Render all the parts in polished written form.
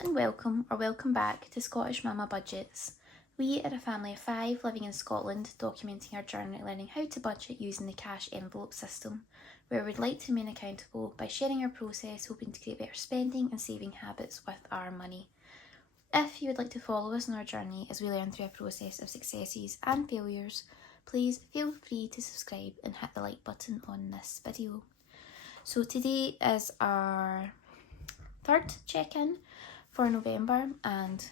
Hello and welcome back to Scottish.Mama.Budgets. We are a family of 5 living in Scotland, documenting our journey learning how to budget using the cash envelope system, where we'd like to remain accountable by sharing our process, hoping to create better spending and saving habits with our money. If you would like to follow us on our journey as we learn through a process of successes and failures, please feel free to subscribe and hit the like button on this video. So today is our third check-in for November, and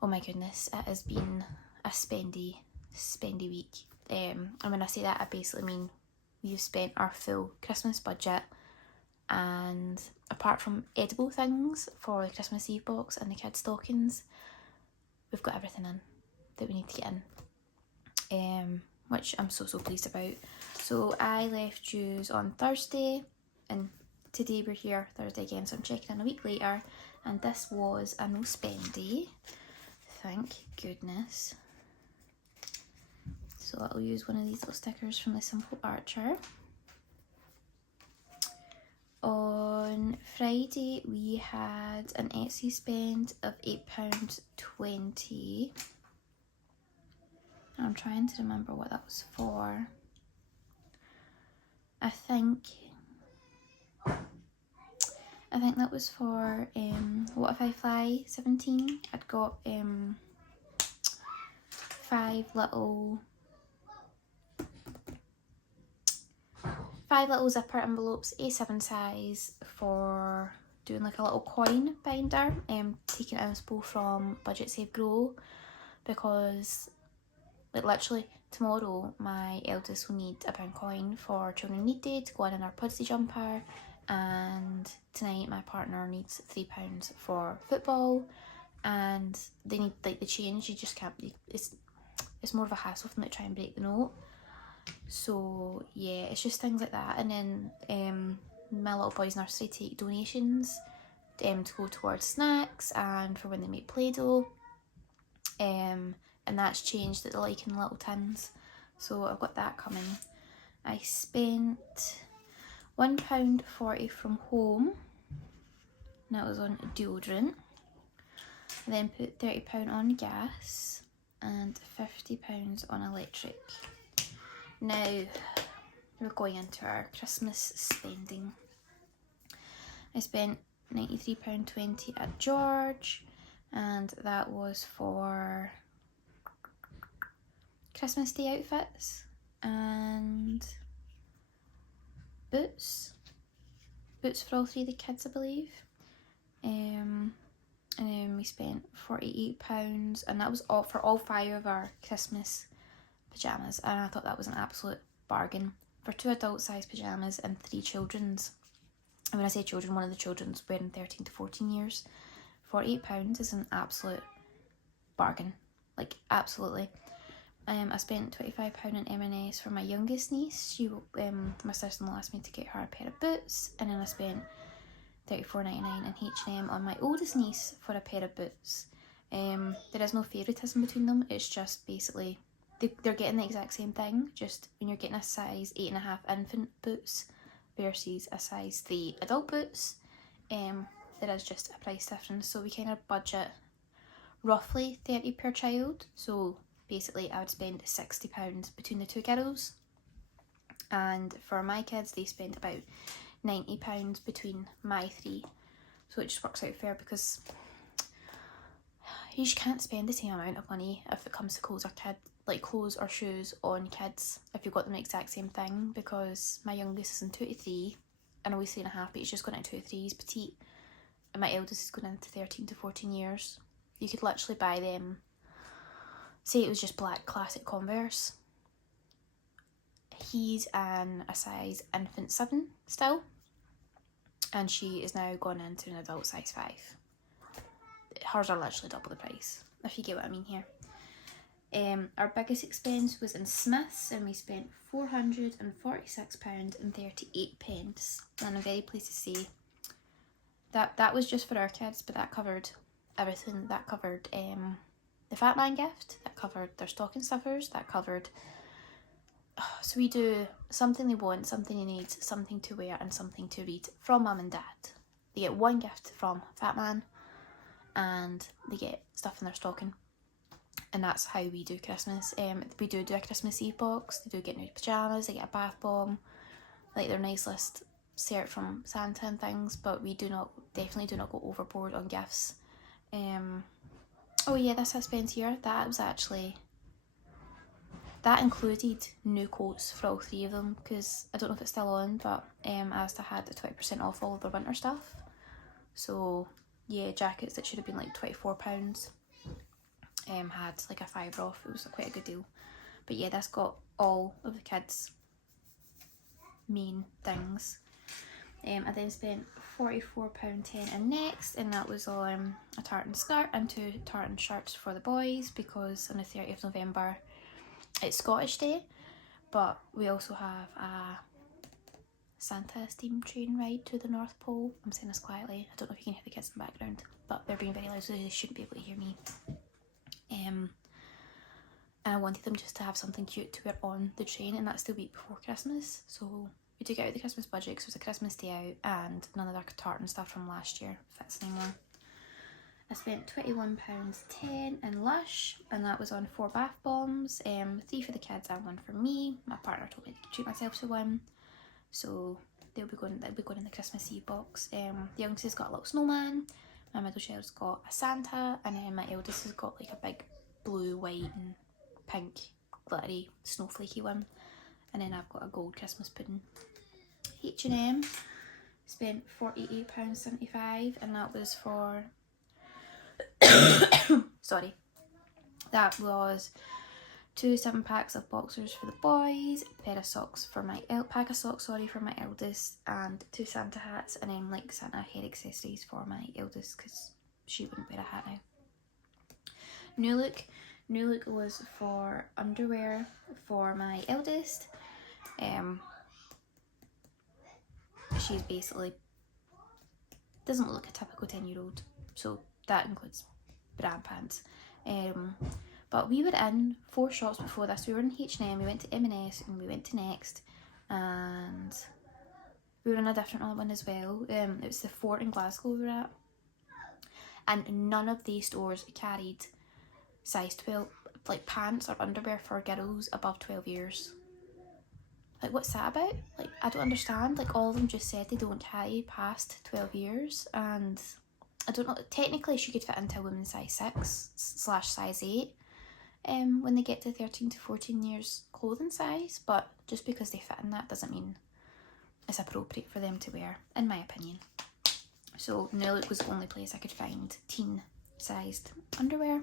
oh my goodness, it has been a spendy week. And when I say that, I basically mean we've spent our full Christmas budget, and apart from edible things for the Christmas Eve box and the kids' stockings, we've got everything in that we need to get in, which I'm so pleased about. So I left yous on Thursday, and today we're here Thursday again, so I'm checking in a week later, and this was a no spendy, thank goodness. So I'll use one of these little stickers from the Simple Archer. On Friday we had an Etsy spend of £8.20. I'm trying to remember what that was for. I think that was for What If I Fly 17. I'd got 5 little zipper envelopes, A7 size, for doing like a little coin binder, taking inspo from Budget Save Grow, because like literally tomorrow my eldest will need a £1 coin for Children in Need Day to go in our Pudsey jumper, and tonight my partner needs £3 for football, and they need like the change. You just can't, it's more of a hassle for them to try and break the note. So yeah, it's just things like that. And then my little boy's nursery take donations to go towards snacks and for when they make Play-Doh, and that's changed that they like in little tins, so I've got that coming. I spent £1.40 from home, and that was on deodorant. I then put £30 on gas and £50 on electric. Now we're going into our Christmas spending. I spent £93.20 at George, and that was for Christmas Day outfits and boots for all 3 of the kids, I believe. And then we spent £48, and that was all for all 5 of our Christmas pyjamas, and I thought that was an absolute bargain for 2 adult size pyjamas and 3 children's. And when I say children, one of the children's wearing 13 to 14 years. £48 is an absolute bargain, like absolutely. I spent £25 on M&S for my youngest niece. My sister-in-law asked me to get her a pair of boots, and then I spent £34.99 in H&M on my oldest niece for a pair of boots. There is no favouritism between them, it's just basically they're getting the exact same thing, just when you're getting a size 8.5 infant boots versus a size 3 adult boots, there is just a price difference. So we kind of budget roughly £30 per child, so basically I would spend £60 between the 2 girls, and for my kids they spend about £90 between my 3, so it just works out fair, because you just can't spend the same amount of money if it comes to clothes or shoes on kids if you've got them the exact same thing, because my youngest is in 2 to 3, and always 3.5, but he's just going into 2 to 3, he's petite, and my eldest is going into 13 to 14 years. You could literally buy them, say it was just black classic Converse, he's in a size infant 7 still, and she is now gone into an adult size 5. Hers are literally double the price, if you get what I mean here. Our biggest expense was in Smiths, and we spent £446.38, and I'm very pleased to say that was just for our kids, but that covered everything. That covered the Fat Man gift, that covered their stocking stuffers, that covered, so we do something they want, something they need, something to wear, and something to read from mum and dad. They get 1 gift from Fat Man, and they get stuff in their stocking. And that's how we do Christmas. We do a Christmas Eve box. They do get new pyjamas, they get a bath bomb, like their nice list cert from Santa and things, but we definitely do not go overboard on gifts. Oh yeah, this I spent here, that included new coats for all 3 of them, because I don't know if it's still on, but Asda had 20% off all of their winter stuff. So yeah, jackets that should have been like £24 had like a £5 off. It was quite a good deal. But yeah, this got all of the kids' main things. I then spent £44.10 in Next, and that was on a tartan skirt and 2 tartan shirts for the boys, because on the 30th of November it's Scottish Day, but we also have a Santa steam train ride to the North Pole. I'm saying this quietly, I don't know if you can hear the kids in the background, but they're being very loud, so they shouldn't be able to hear me. And I wanted them just to have something cute to wear on the train, and that's the week before Christmas, so we took it out of the Christmas budget because it was a Christmas day out, and none of the tartan stuff from last year fits anymore. I spent £21.10 in Lush, and that was on 4 bath bombs, 3 for the kids and 1 for me. My partner told me to treat myself to one, so they'll be going in the Christmas Eve box. The youngest has got a little snowman, my middle child's got a Santa, and then my eldest has got like a big blue, white and pink glittery snowflakey one, and then I've got a gold Christmas pudding. H&M spent £48.75, and that was for sorry, that was 2 7-packs of boxers for the boys, a pair of socks for my pack of socks for my eldest, and 2 Santa hats, and then like Santa hair accessories for my eldest because she wouldn't wear a hat now. New Look was for underwear for my eldest. She's basically doesn't look like a typical 10-year-old, so that includes bra and pants. But we were in 4 shops before this. We were in H&M, we went to M&S, and we went to Next, and we were in a different one as well. It was the Fort in Glasgow we were at, and none of these stores carried size 12 like pants or underwear for girls above 12 years. Like, what's that about? Like, I don't understand. Like, all of them just said they don't carry past 12 years, and I don't know, technically she could fit into a women's size 6/size 8 when they get to 13 to 14 years clothing size, but just because they fit in that doesn't mean it's appropriate for them to wear, in my opinion. So New Look was the only place I could find teen sized underwear.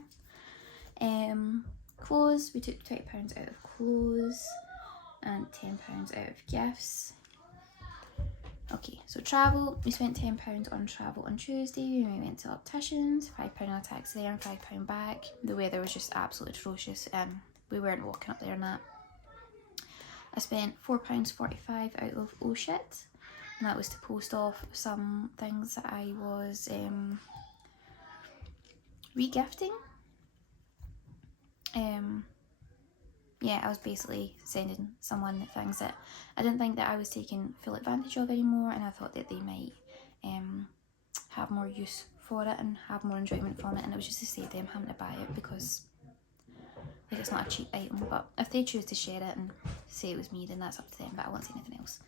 Clothes, we took £20 out of clothes and £10 out of gifts. Okay, so travel, we spent £10 on travel on Tuesday when we went to opticians, £5 on a taxi there and £5 back. The weather was just absolutely atrocious, and we weren't walking up there and that. I spent £4.45 out of oh shit, and that was to post off some things that I was re-gifting. Yeah, I was basically sending someone things that I didn't think that I was taking full advantage of anymore, and I thought that they might have more use for it and have more enjoyment from it, and it was just to save them having to buy it, because like, it's not a cheap item. But if they choose to share it and say it was me, then that's up to them, but I won't say anything else.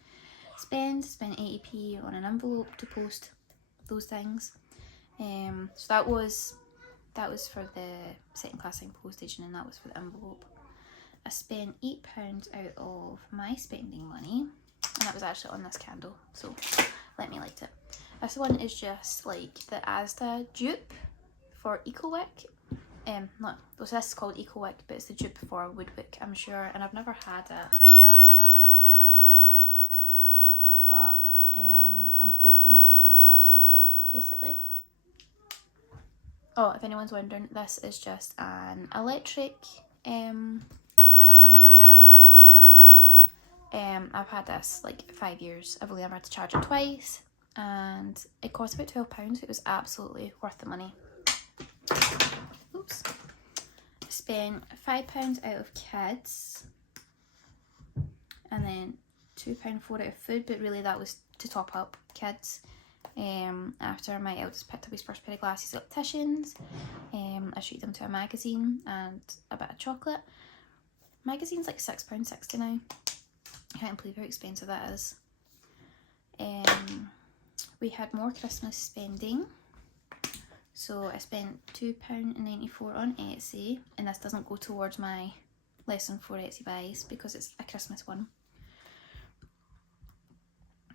Spent 80p on an envelope to post those things. So that was for the second class thing postage, and then that was for the envelope. I spent £8 out of my spending money, and that was actually on this candle, so let me light it. This one is just like the Asda dupe for EcoWick. No, so this is called EcoWick, but it's the dupe for WoodlandBlossomCreations, I'm sure, and I've never had it. But I'm hoping it's a good substitute, basically. Oh, if anyone's wondering, this is just an electric candle lighter. I've had this like 5 years. I've only ever had to charge it twice, and it cost about £12. It was absolutely worth the money. Oops. I spent £5 out of kids, and then £2.04 out of food, but really that was to top up kids. After my eldest picked up his first pair of glasses at opticians, I treated him to a magazine and a bit of chocolate. Magazine's like £6.60 now. I can't believe how expensive that is. We had more Christmas spending. So I spent £2.94 on Etsy, and this doesn't go towards my less than 4 Etsy buys because it's a Christmas one.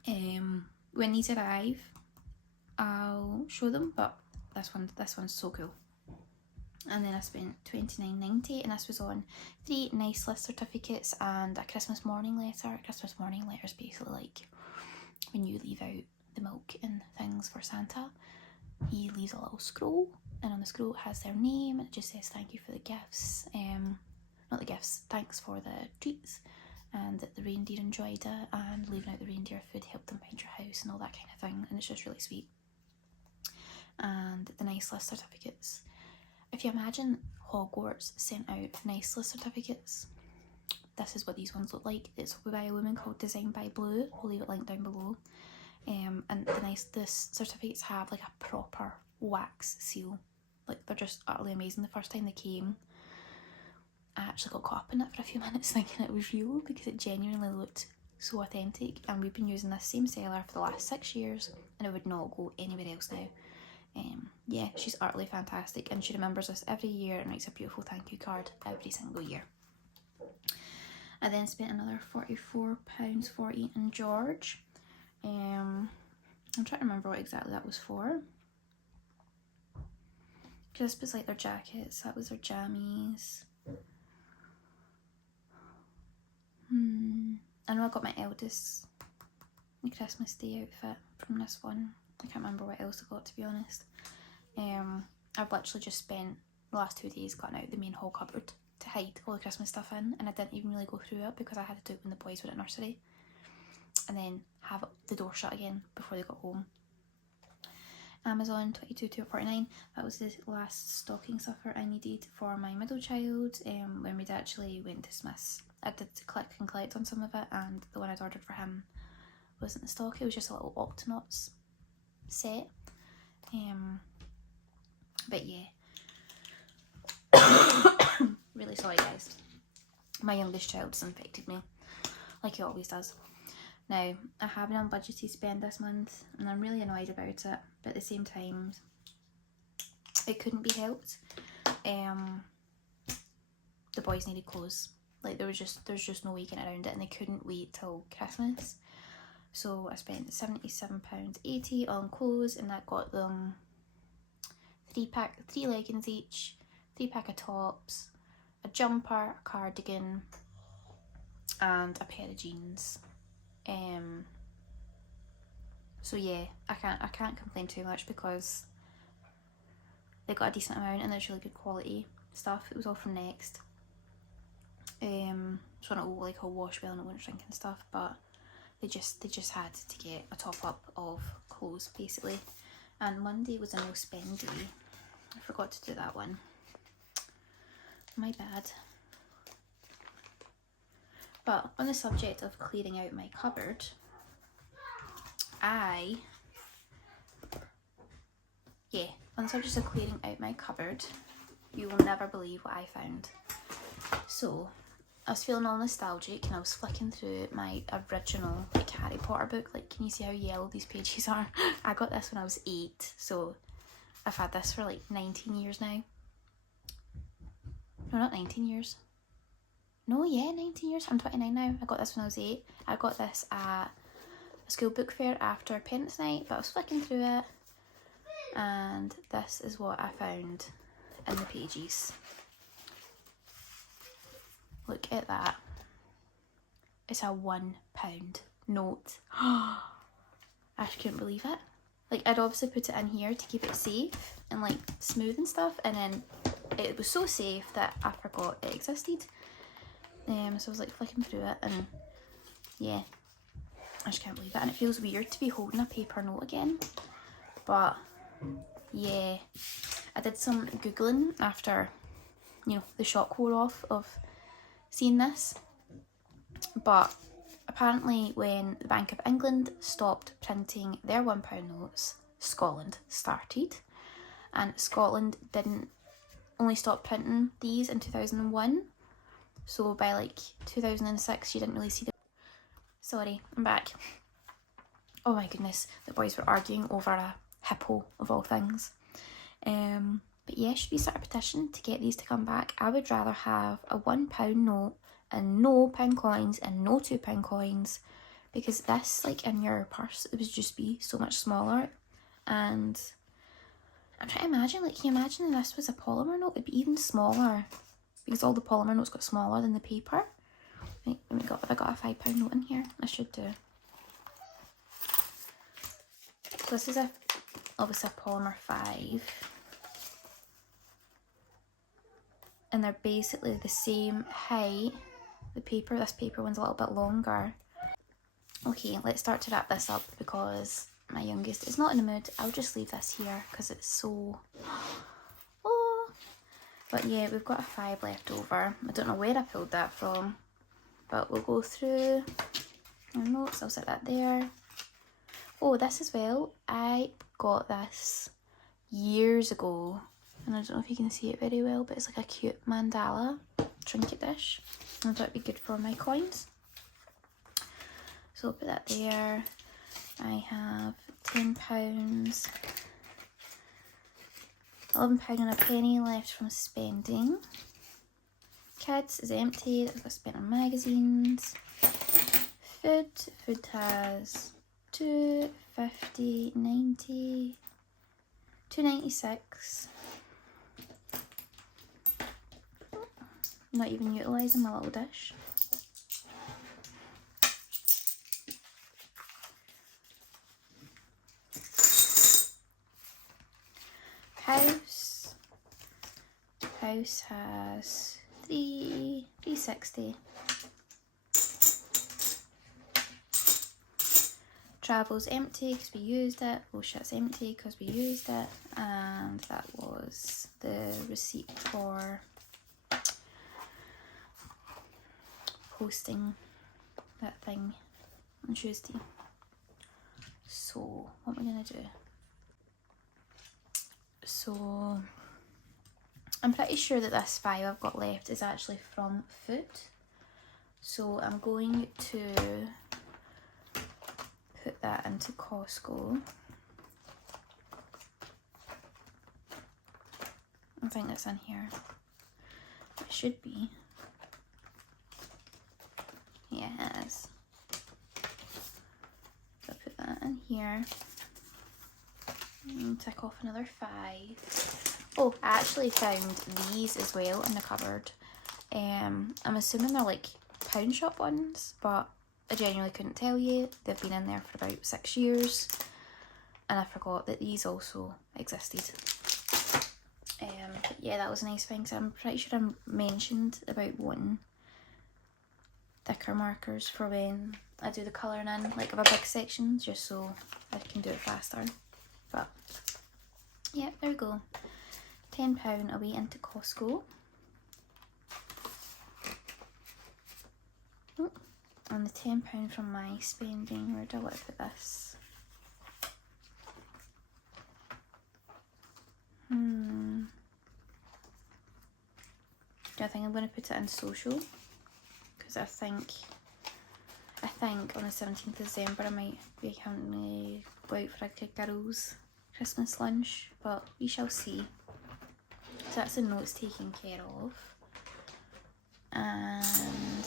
When these arrive, I'll show them, but this one's so cool. And then I spent £29.90, and this was on 3 nice list certificates and a Christmas morning letter. A Christmas morning letter is basically like when you leave out the milk and things for Santa. He leaves a little scroll, and on the scroll it has their name, and it just says thank you for the gifts, not the gifts, thanks for the treats, and that the reindeer enjoyed it, and leaving out the reindeer food helped them find your house and all that kind of thing, and it's just really sweet. And the nice list certificates. If you imagine Hogwarts sent out nice list certificates, this is what these ones look like. It's by a woman called Design by Blue. We'll leave it linked down below. And this certificates have like a proper wax seal. Like, they're just utterly amazing. The first time they came, I actually got caught up in it for a few minutes thinking it was real because it genuinely looked so authentic, and we've been using this same seller for the last 6 years and it would not go anywhere else now. Yeah, she's utterly fantastic, and she remembers us every year and writes a beautiful thank you card every single year. I then spent another £44.40 on George. I'm trying to remember what exactly that was for. Because this was like their jackets, that was their jammies. I know I got my eldest the Christmas Day outfit from this one. I can't remember what else I got, to be honest. I've literally just spent the last 2 days cutting out the main hall cupboard to hide all the Christmas stuff in, and I didn't even really go through it because I had to do it when the boys were at nursery, and then have the door shut again before they got home. Amazon, £22.49. That was the last stocking stuffer I needed for my middle child. When we'd actually went to Smith's, I did click and collect on some of it, and the one I'd ordered for him wasn't in stock. It was just a little Octonauts set. But yeah. Really sorry, guys. My youngest child's infected me, like he always does. Now, I have an unbudgeted spend this month, and I'm really annoyed about it, but at the same time, it couldn't be helped. The boys needed clothes. Like, there's just no way getting around it, and they couldn't wait till Christmas. So I spent £77.80 on clothes, and that got them 3 leggings each, 3 pack of tops, a jumper, a cardigan, and a pair of jeans. So yeah, I can't complain too much because they got a decent amount and there's really good quality stuff. It was all from Next. So not all like all wash well and winter drink and stuff, but they just had to get a top up of clothes basically. And Monday was a no spend day. I forgot to do that one. My bad. But on the subject of clearing out my cupboard, on the subject of clearing out my cupboard, you will never believe what I found. So, I was feeling all nostalgic and I was flicking through my original like Harry Potter book. Like, can you see how yellow these pages are? I got this when I was 8, so I've had this for like 19 years now. No, not 19 years. No, yeah, 19 years. I'm 29 now. I got this when I was 8. I got this at a school book fair after parents' night, but I was flicking through it, and this is what I found in the pages. Look at that. It's a £1 note. I just couldn't believe it. Like, I'd obviously put it in here to keep it safe and like smooth and stuff, and then it was so safe that I forgot it existed. So I was like flicking through it, and yeah, I just can't believe it. And it feels weird to be holding a paper note again, but yeah, I did some googling after, you know, the shock wore off of seeing this, but apparently when the Bank of England stopped printing their £1 notes, Scotland started. And Scotland didn't only stop printing these in 2001. So by like 2006 you didn't really see them. Sorry, I'm back. Oh my goodness, the boys were arguing over a hippo of all things. But yeah, should we start a petition to get these to come back? I would rather have a £1 note and no pound coins and no £2 coins, because this, like in your purse, it would just be so much smaller. And I'm trying to imagine, like, can you imagine if this was a polymer note? It'd be even smaller, because all the polymer notes got smaller than the paper. Right, have I got a £5 note in here? I should do. So this is obviously a polymer 5. And they're basically the same height. This paper one's a little bit longer. Okay, let's start to wrap this up because my youngest is not in the mood. I'll just leave this here because it's so... Oh. But yeah, we've got a 5 left over. I don't know where I pulled that from, but we'll go through our notes. I'll set that there. Oh, this as well. I got this years ago, and I don't know if you can see it very well, but it's like a cute mandala trinket dish. I thought it'd be good for my coins. So I'll put that there. I have £10, £11 and a penny left from spending. Kids is empty, that's what I spent on magazines. Food has 2.50, 90, 2.96. Not even utilising my little dish. House has 3.60. Travel's empty because we used it. Bullshit's empty because we used it. And that was the receipt for posting that thing on Tuesday. So what am I gonna do? So I'm pretty sure that this 5 I've got left is actually from food. So I'm going to put that into Costco. I think that's in here. It should be. Yeah, it is. So I'll put that in here. And tick off another 5. Oh, I actually found these as well in the cupboard. I'm assuming they're like pound shop ones, but I genuinely couldn't tell you. They've been in there for about 6 years, and I forgot that these also existed. But yeah, that was a nice thing. So I'm pretty sure I mentioned about wanting thicker markers for when I do the colouring in, like of a big section, just so I can do it faster. But yeah, there we go. £10 away into Costco. Oh, and the £10 from my spending. Where do I want to put this? Do I think I'm going to put it in social? Because I think on the 17th of December I might be having to go out for a girls' Christmas lunch, but we shall see. So that's the notes taken care of. And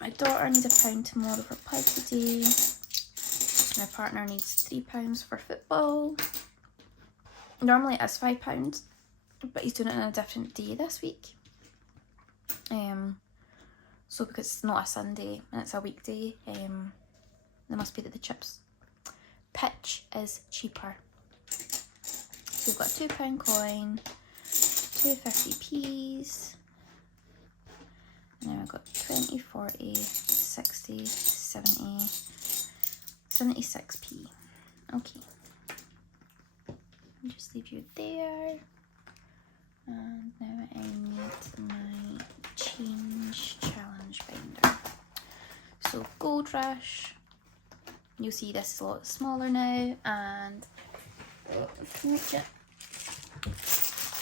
my daughter needs £1 tomorrow for Pug Day. My partner needs £3 for football. Normally it is £5, but he's doing it on a different day this week. So because it's not a Sunday and it's a weekday, there must be that the chips pitch is cheaper. So we've got a £2 coin, 2.50p's, and then we've got 20, 40, 60, 70, 76p. Okay. I'll just leave you there. And now I need my change challenge binder. So Gold Rush, you'll see this is a lot smaller now, and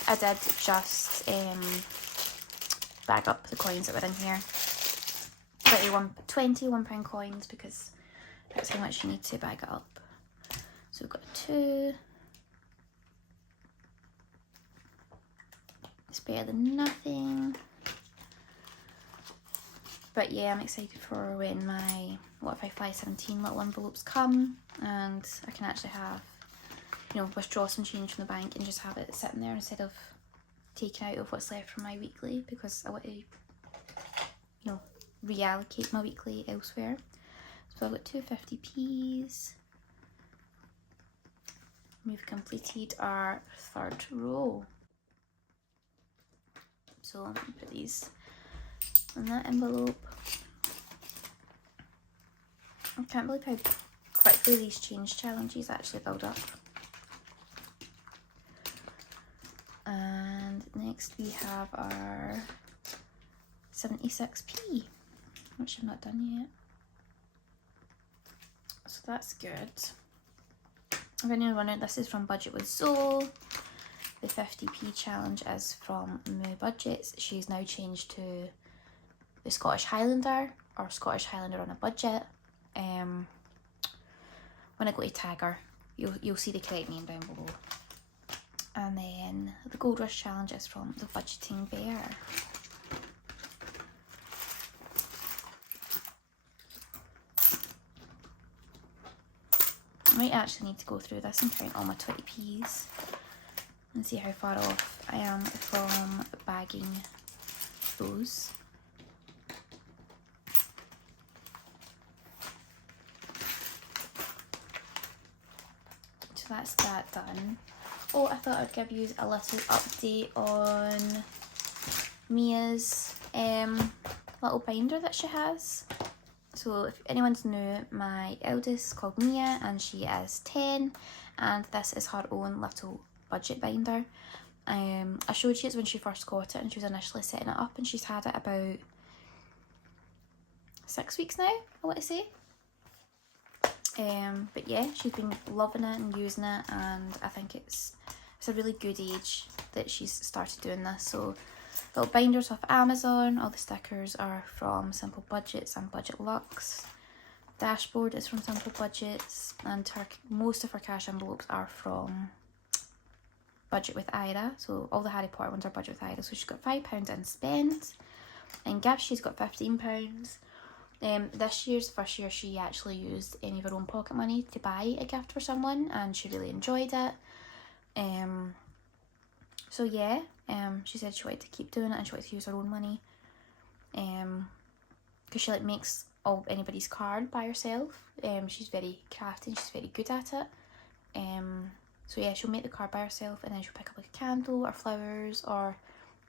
I did just bag up the coins that were in here. £21 coins, because that's how much you need to bag it up. So we've got 2. It's better than nothing. But yeah, I'm excited for when my What If I Fly 17 little envelopes come, and I can actually have, you know, withdraw some change from the bank and just have it sitting there instead of taking out of what's left from my weekly, because I want to, you know, reallocate my weekly elsewhere. So I've got 250p's. We've completed our 3rd row. So I'm going to put these in that envelope. I can't believe how quickly these change challenges actually build up. And next we have our 76p, which I've not done yet. So that's good. If anyone's wondering, this is from Budget with Zoe. The 50p challenge is from Budgets. She's now changed to the Scottish Highlander, or Scottish Highlander on a budget. When I go to tag her, you'll see the correct name down below. And then the Gold Rush challenge is from the Budgeting Bear. I might actually need to go through this and count all my 20p's and see how far off I am from bagging those. So that's that done. Oh, I thought I'd give you a little update on Mia's little binder that she has. So if anyone's new, my eldest is called Mia and she is 10, and this is her own little budget binder. I showed you it when she first got it and she was initially setting it up, and she's had it about 6 weeks now, I want to say. But yeah, she's been loving it and using it, and I think it's a really good age that she's started doing this. So little binders off Amazon, all the stickers are from Simple Budgets and Budget Luxe. Dashboard is from Simple Budgets, and most of her cash envelopes are from Budget with Ira. So all the Harry Potter ones are Budget with Ira. So she's got £5 in spend. And gifts, she's got £15. This year's the first year she actually used any of her own pocket money to buy a gift for someone, and she really enjoyed it. So yeah, she said she wanted to keep doing it and she wanted to use her own money, because she like makes anybody's card by herself. She's very crafty and she's very good at it. So yeah, she'll make the card by herself, and then she'll pick up like a candle or flowers or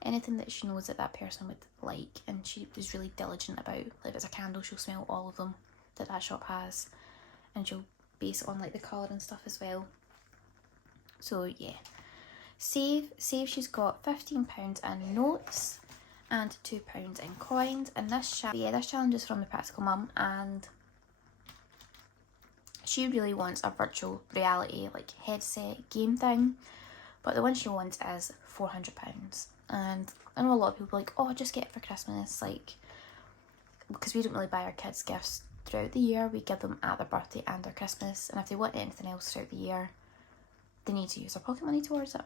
anything that she knows that person would like, and she is really diligent about, like if it's a candle, she'll smell all of them that shop has, and she'll base it on like the colour and stuff as well. So yeah, save she's got £15 in notes and £2 in coins, and this challenge is from the Practical Mum, and she really wants a virtual reality like headset game thing, but the one she wants is £400. And I know a lot of people are like, oh, just get it for Christmas, like, because we don't really buy our kids gifts throughout the year. We give them at their birthday and their Christmas, and if they want anything else throughout the year, they need to use their pocket money towards it.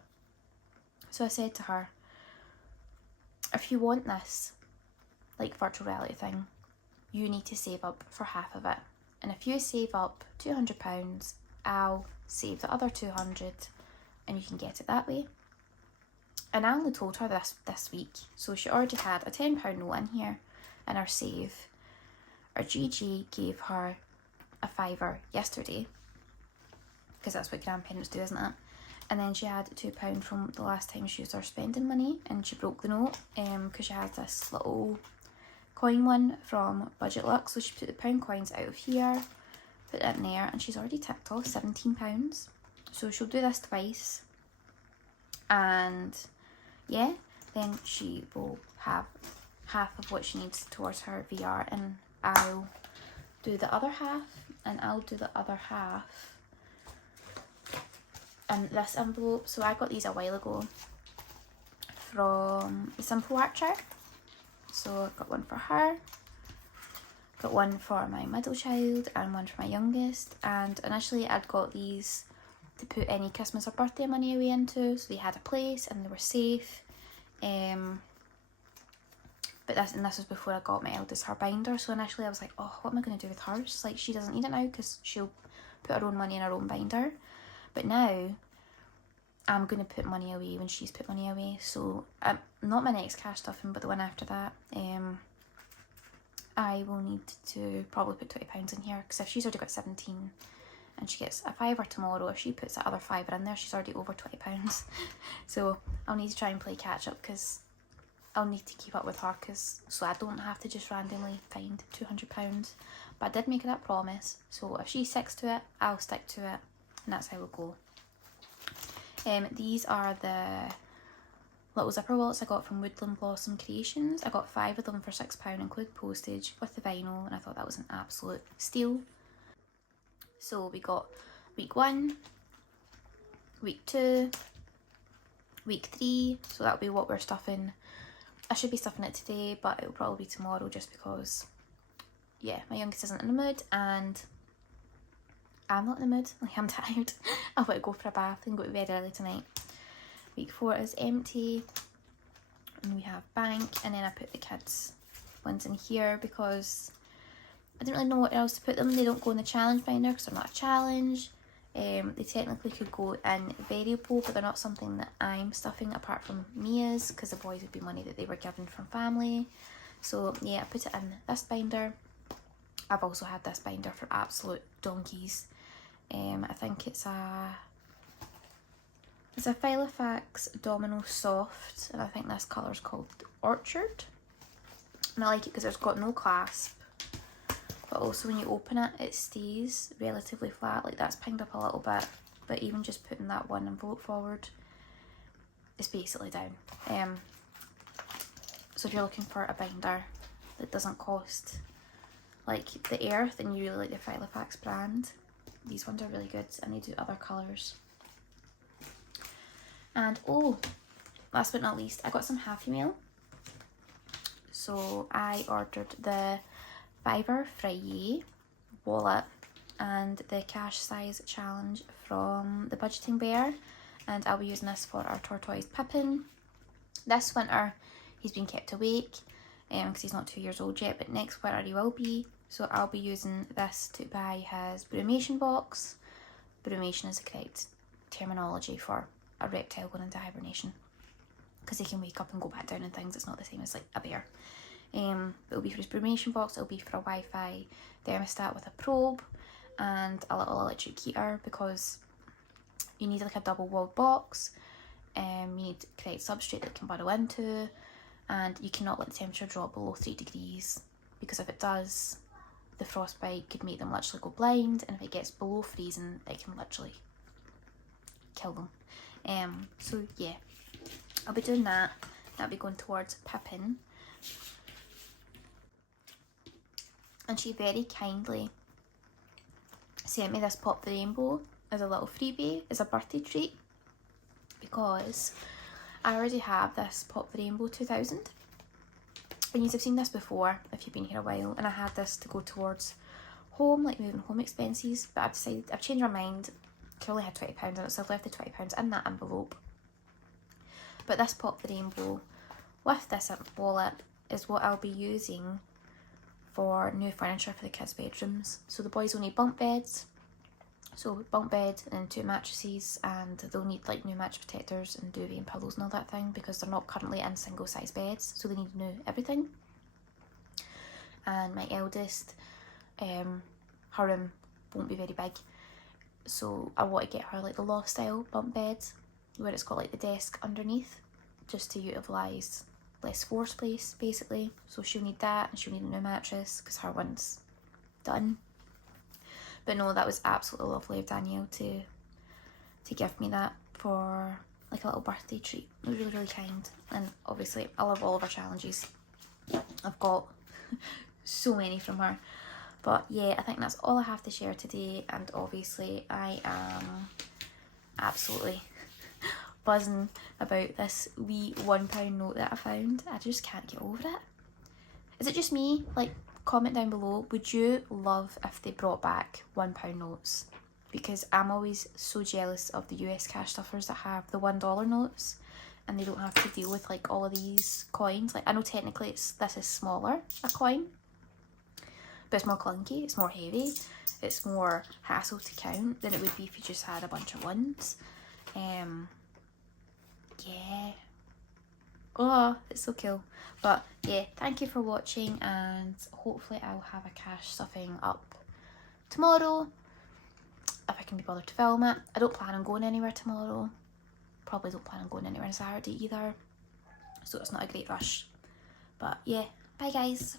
So I said to her, if you want this like virtual reality thing, you need to save up for half of it. And if you save up £200, I'll save the other 200 and you can get it that way. And I only told her this week, so she already had a £10 note in here in her save. Our GG gave her a £5 yesterday, because that's what grandparents do, isn't it? And then she had £2 from the last time she used her spending money, and she broke the note because she had this little coin one from Budget Luxe. So she put the pound coins out of here, put it in there, and she's already ticked off £17. So she'll do this twice, and yeah, then she will have half of what she needs towards her VR, and I'll do the other half, and I'll do the other half in this envelope. So I got these a while ago from the Simple Archer. So I've got one for her, got one for my middle child, and one for my youngest. And initially I'd got these to put any Christmas or birthday money away into, so they had a place and they were safe. But this was before I got my eldest her binder, so initially I was like, oh, what am I going to do with hers? Like, she doesn't need it now because she'll put her own money in her own binder. But now I'm going to put money away when she's put money away. So not my next cash stuffing, but the one after that, I will need to probably put £20 in here, because if she's already got 17 and she gets a fiver tomorrow, if she puts that other fiver in there, she's already over £20. So I'll need to try and play catch up, because I'll need to keep up with her, so I don't have to just randomly find £200. But I did make her that promise, so if she sticks to it, I'll stick to it, and that's how we'll go. These are the little zipper wallets I got from WoodlandBlossomCreations. I got 5 of them for £6, including postage, with the vinyl, and I thought that was an absolute steal. So we got week 1, week 2, week 3, so that'll be what we're stuffing. I should be stuffing it today, but it'll probably be tomorrow, just because, yeah, my youngest isn't in the mood, and I'm not in the mood. Like, I'm tired. I want to go for a bath and go to bed early tonight. Week 4 is empty, and we have bank, and then I put the kids' ones in here because I didn't really know what else to put them. They don't go in the challenge binder because they're not a challenge. They technically could go in variable, but they're not something that I'm stuffing apart from Mia's, because the boys would be money that they were given from family. So yeah, I put it in this binder. I've also had this binder for absolute donkeys. I think it's a Filofax Domino Soft, and I think this colour is called Orchard. And I like it because it's got no clasp, but also when you open it, it stays relatively flat. Like, that's pinged up a little bit, but even just putting that one envelope forward, it's basically down. So if you're looking for a binder that doesn't cost like the earth and you really like the Filofax brand, these ones are really good, and they do other colours. And oh, last but not least, I got some Happy Mail. So I ordered the Fiver Friday wallet and the cash size challenge from the Budgeting Bear, and I'll be using this for our tortoise Pippin. This winter he's been kept awake because he's not 2 years old yet, but next winter he will be. So I'll be using this to buy his brumation box. Brumation is the correct terminology for a reptile going into hibernation, because they can wake up and go back down and things. It's not the same as like a bear. It'll be for his brumation box. It'll be for a Wi-Fi thermostat with a probe and a little electric heater, because you need like a double walled box. You need correct substrate that it can burrow into, and you cannot let the temperature drop below 3 degrees, because if it does, the frostbite could make them literally go blind, and if it gets below freezing, it can literally kill them. So yeah, I'll be doing that. That'll be going towards Pippin. And she very kindly sent me this Pop the Rainbow as a little freebie, as a birthday treat, because I already have this Pop the Rainbow 2000. And you've seen this before if you've been here a while, and I had this to go towards home, like moving home expenses, but I've changed my mind. I only had £20 in it, so I've left the £20 in that envelope. But this Pop the Rainbow with this wallet is what I'll be using for new furniture for the kids' bedrooms. So the boys will need bunk beds, so bunk bed and then 2 mattresses, and they'll need like new mattress protectors and duvet and pillows and all that thing, because they're not currently in single size beds, so they need new everything. And my eldest, her room won't be very big, so I want to get her like the loft style bunk bed where it's got like the desk underneath, just to utilise less floor space basically. So she'll need that, and she'll need a new mattress because her one's done. But no, that was absolutely lovely of Danielle to give me that for like a little birthday treat. It was really, really kind. And obviously I love all of her challenges. I've got so many from her. But yeah, I think that's all I have to share today, and obviously I am absolutely buzzing about this wee £1 note that I found. I just can't get over it. Is it just me? Like, comment down below, would you love if they brought back £1 notes? Because I'm always so jealous of the US cash stuffers that have the $1 notes and they don't have to deal with like all of these coins. Like, I know technically this is smaller, a coin, but it's more clunky, it's more heavy, it's more hassle to count than it would be if you just had a bunch of ones. Yeah. Oh, it's so cool. But yeah, thank you for watching, and hopefully I'll have a cash stuffing up tomorrow if I can be bothered to film it. I don't plan on going anywhere tomorrow. Probably don't plan on going anywhere on Saturday either. So it's not a great rush. But yeah, bye guys.